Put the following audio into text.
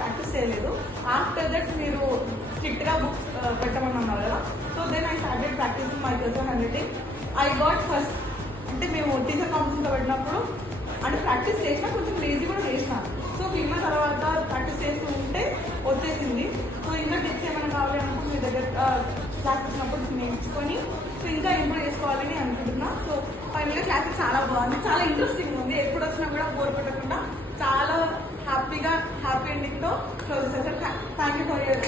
Practice చేయలేదు. After that మీరు స్ట్రిక్ట్గా బుక్స్ పెట్టమని అన్నారు కదా. So then I started practising my personal handwriting. I got first. అంటే మేము టీచర్ కాంపిటీషన్లో పెట్టినప్పుడు అంటే ప్రాక్టీస్ చేసినా కొంచెం లేజీ కూడా చేసిన. సో విన్న తర్వాత ప్రాక్టీస్ చేస్తూ ఉంటే వచ్చేసింది. సో ఇంకా టిప్స్ ఏమైనా కావాలి అనుకుంటే మీ దగ్గర క్లాస్ వచ్చినప్పుడు నేర్చుకొని సో ఇంకా ఇంప్రూవ్ చేసుకోవాలని అనుకుంటున్నా. సో ఫైనల్గా క్లాస్ చాలా బాగుంది, చాలా ఇంట్రెస్టింగ్ ఉంది. ఎప్పుడు వచ్చినా కూడా బోర్ పెట్టకుండా చాలా హ్యాపీ ఎండింగ్తో క్లోజ్ చేశారు. Thank you for your